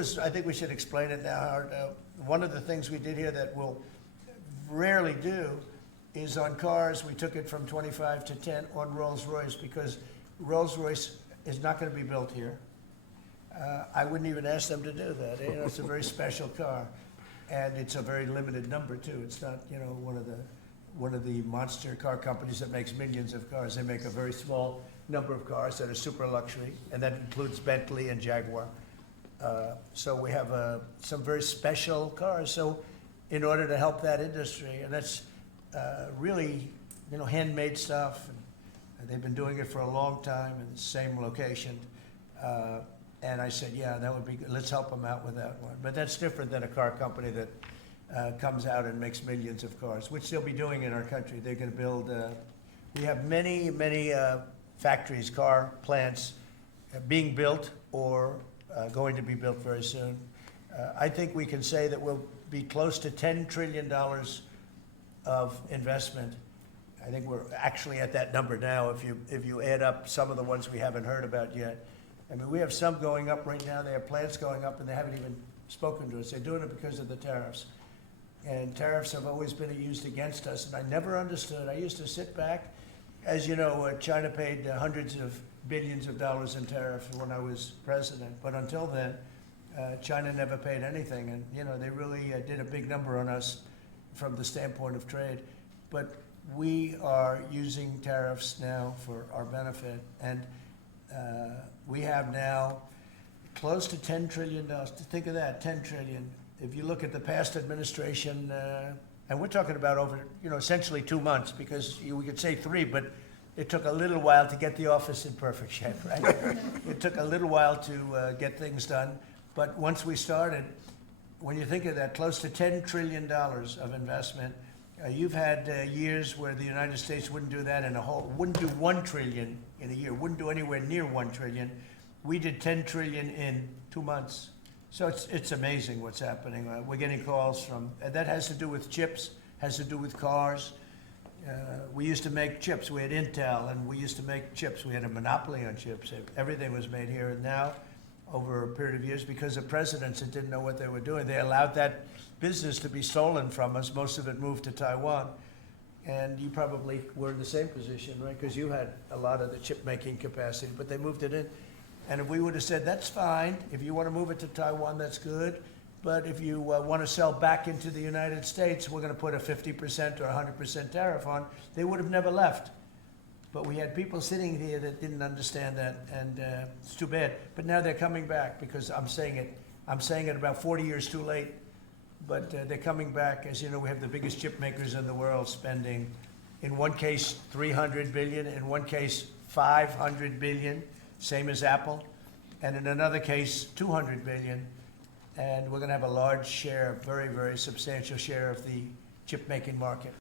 was, I think we should explain it now, Howard. One of the things we did here that we'll rarely do is on cars, we took it from 25 to 10 on Rolls-Royce because Rolls-Royce is not going to be built here. I wouldn't even ask them to do that. You know, it's a very special car, and it's a very limited number too. It's not, you know, one of the monster car companies that makes millions of cars. They make a very small number of cars that are super luxury, and that includes Bentley and Jaguar. So we have some very special cars. So in order to help that industry, and that's really, you know, handmade stuff, and they've been doing it for a long time in the same location. And I said, yeah, that would be good. Let's help them out with that one. But that's different than a car company that comes out and makes millions of cars, which they'll be doing in our country. They're going to build, we have many factories, car plants being built or going to be built very soon. I think we can say that we'll be close to $10 trillion of investment. I think we're actually at that number now if you add up some of the ones we haven't heard about yet. I mean, we have some going up right now. They have plants going up, and they haven't even spoken to us. They're doing it because of the tariffs. And tariffs have always been used against us, and I never understood. I used to sit back. As you know, China paid hundreds of billions of dollars in tariffs when I was president. But until then, China never paid anything. And, you know, they really did a big number on us from the standpoint of trade. But we are using tariffs now for our benefit. And we have now close to $10 trillion. Think of that, $10 trillion. If you look at the past administration, and we're talking about over, you know, essentially 2 months, because we could say 3, but it took a little while to get the office in perfect shape, right? It took a little while to get things done. But once we started, when you think of that, close to $10 trillion of investment, you've had years where the United States wouldn't do that wouldn't do $1 trillion in a year, wouldn't do anywhere near $1 trillion. We did $10 trillion in 2 months. So it's amazing what's happening. We're getting calls from, and that has to do with chips, has to do with cars. We used to make chips. We had Intel, and we used to make chips. We had a monopoly on chips. Everything was made here. And now, over a period of years, because of presidents that didn't know what they were doing, they allowed that business to be stolen from us. Most of it moved to Taiwan. And you probably were in the same position, right? Because you had a lot of the chip-making capacity, but they moved it in. And if we would have said, that's fine, if you want to move it to Taiwan, that's good, but if you want to sell back into the United States, we're going to put a 50% or 100% tariff on, they would have never left. But we had people sitting here that didn't understand that, and it's too bad. But now they're coming back, because I'm saying it about 40 years too late, but they're coming back. As you know, we have the biggest chip makers in the world spending, in one case, $300 billion, in one case, $500 billion. Same as Apple, and in another case, $200 billion, and we're going to have a large share, very, very substantial share of the chip-making market.